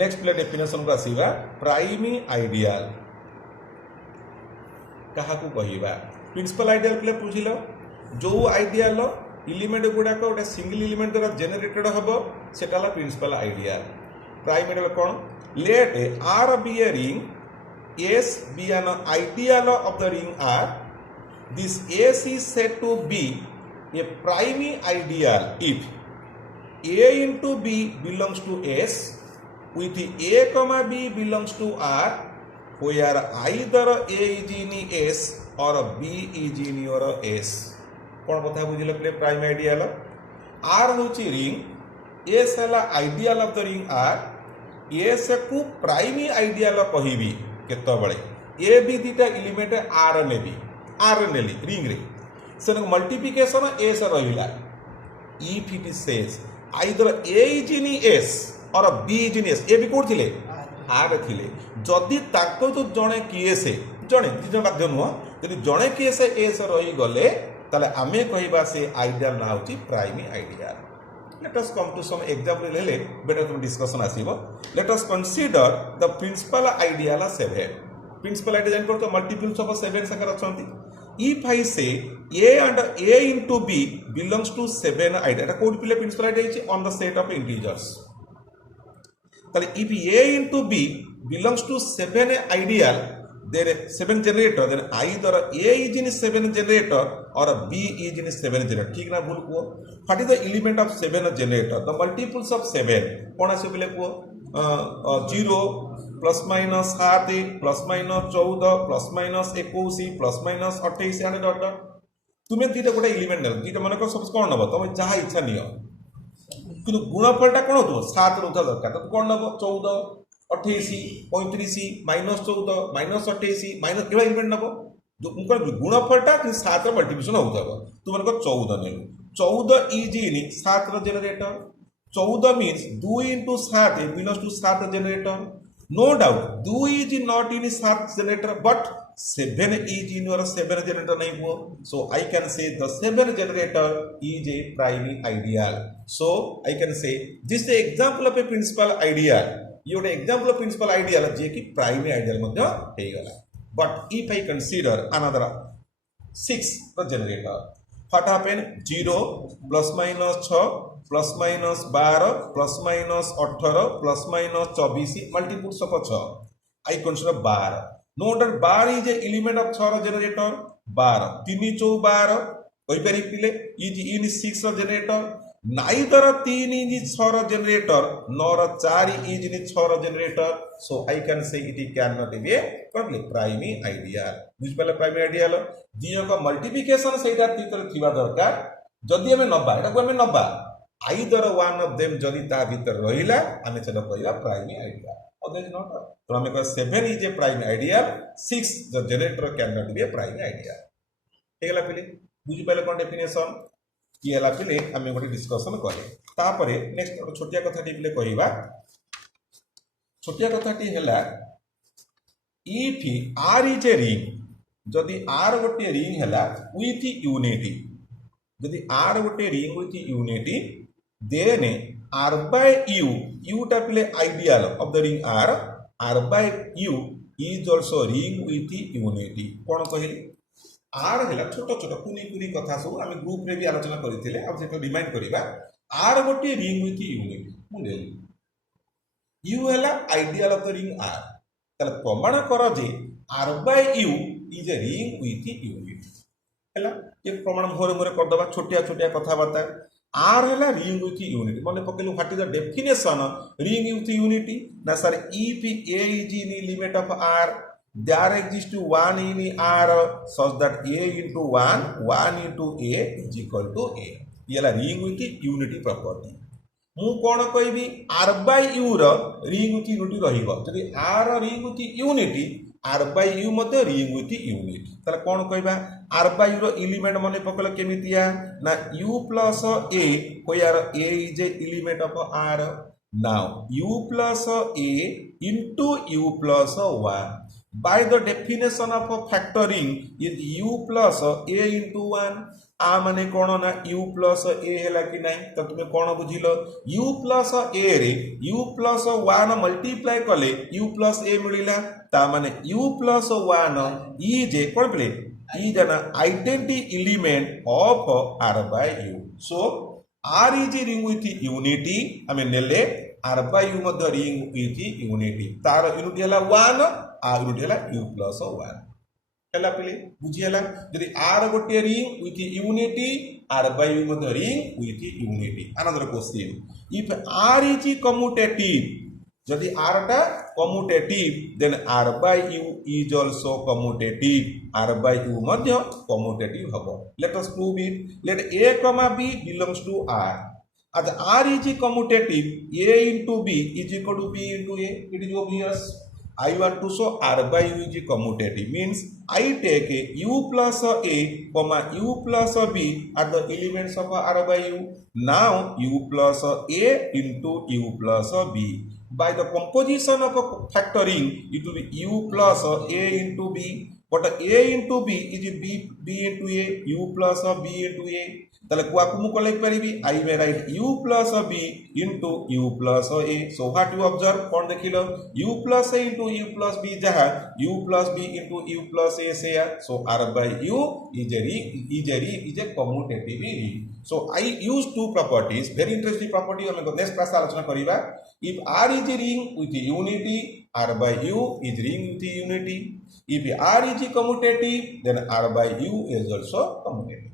Next play definition को आसीबा primi ideal कहा को कहिबा प्रिंसिपल आइडियल प्ले बुझिलो जो आइडियल एलिमेंट गुड़ाक गोटे सिंगल एलिमेंट द्वारा जेनेरेटेड हम सेटा प्रिंसिपल आइडियल प्राइम आइडियल कौन let R be a ring S be an ideal of the ring R this S is said to be a prime ideal if a into b belongs to s with a comma b belongs to r where either a is in s or b is in your s कौन कथा बुझिले प्ले prime ideal r होची ring s हला ideal of the ring r s को prime ideal कहिबी केतबळे a b दिटा एलिमेंट r नेबी r नेली रिंग रे सन मल्टीप्लिकेशन s रहिला if it says either a is in s or b is in s a भी कोड थिले r थिले जदि ताको जो जणे केस जणे दिजन बाध्य नुह यदि जणे केस s रही गले ताले आमे कहिबा से आइडियल ना होची prime ideal let us come to some example लेले बेटर तुम डिस्कशन आसीबो let us consider the principal ideal 7 principal ideal जान पर तो मल्टीपल्स ऑफ 7 संकर अछंती if I say a and a into b belongs to 7 ideal eta code pile principal idea is on the set of integers tale if a into b belongs to 7 ideal then 7 generator then either a is in 7 generator or b is in 7 generator ठीक ना भूल को what is the element of 7 generator the multiples of 7 कोन आसे पile को 0 plus minus 7 plus minus 14 plus minus 21 plus minus 28 आने dot तुम्हें दीटा गोटे element nail दीटा मन को सब कौन नब तुम जहाँ इच्छा नियो कि गुणफलटा कौन हो 7 उठा दरकार तो कौन नब 14 28 35 माइनस 14 माइनस 28 माइनस केवल एलिमेंट नब जो गुणफलटा 7 मल्टीप्लिकेशन होता तुम मन को 14 नेलु 14 is in 7 generator 14 means 2 into 7 belongs to 7 generator no doubt 2 is not in 7 generator but 7 is in your 7 generator nahi wo so I can say the 7 generator is a primary ideal so I can say this is the example of a principal ideal you have example of principal ideal je ki primary ideal madhya he gala but if I consider another 6 the generator what happen 0 plus minus 6 plus minus 12 plus minus 18 plus minus 24 multiples of 6 I consider 12 no doubt 12 is a element of 6 generator 12 3 4 12 कहि पारि पिले is in 6 generator neither 3 is 6 generator nor 4 is in 6 generator so I can say it can not be करले prime ideal बुझ पाले primi ideal दियो का multiplication सेटा भीतर थिबा दरकार जदि हमें नबा एटा को हमें नबा either one of them जदि ता भीतर रहिला आमे चलो कहबा प्राइमी आइडियल अदर नॉट तो हमें कह 7 is a prime ideal 6 the generator can not be a prime ideal हेगला पिले बुझि पाले कोन डेफिनेशन की हला पिले हमें गोटे डिस्कशन करे तापरे नेक्स्ट छोटिया कथा टी पिले कहबा छोटिया कथा टी हला if r is a ring जदि r गोटे रिंग हला with unity जदि r गोटे ring with unity then r by u टा play ideal of the ring r by u is also ring with unity कोन कहली r हला छोटो छोटो कुनी कुनी कथा सब हम ग्रुप रे भी आलोचना करिथिले अब सेटा रिमाइंड करिबा r गोटे रिंग with unity मुदेली u हला ideal of the ring r तले प्रमाण कर जे r by u is a ring with unity हला ये प्रमाण मोरे मोरे कर दबा छोटिया छोटिया कथा बाता r हला रिंग विथ यूनिटी माने पकेलु what is the definition ring with unity ना sir if a is in limit of r there exists 1 in r such that a into 1 into a is equal to a येला ring with unity property मु कोन कहबी r by u रो ring with unity रहिबो जदि r ring with unity r by u मध्ये ring with unit तले कोन कहबा r by u रो एलिमेंट माने पकल केमितिया ना u plus a where a is a element of r now u plus a into u plus 1 by the definition of factoring is u plus a into 1 आ माने कौन ना u plus a है कि नहीं तो तुम्हें कौन बुझिल u प्लस a रे u प्लस 1 मल्टीप्लाई कले u प्लस a मिलिला ता माने u प्लस 1 इज ए कौन play is an identity element of r by u so r is a ring with unity आमे नेले r by u Madhya ring with unity तार unity हला 1 आ unity हला u plus 1 हला पिले बुझी हला यदि r गोटे ring with unity r by u Madhya ring with unity another question if r is commutative यदि r टा commutative then r by u is also commutative r by u Madhya commutative हबो let us prove it let a comma b belongs to r as r is commutative a into b is equal to b into a it is obvious I want to show r by u is commutative means I take a u plus a comma u plus b are the elements of r by u. Now u plus a into u plus b. By the composition of a factoring it will be u plus a into b. But a into b is b into a u plus b into a. তাহলে কুয়াকু মু কলে পারিবি I may write u plus b into u plus a. So what you observe কোন দেখিল u plus a into u plus b যাহা u plus b into u plus a সেয়া. So r by u is a commutative ring. So I use two properties very interesting property हम next class आलोचना करिबा. If r is a ring with unity r by u is ring with unity. If r is commutative then r by u is also commutative.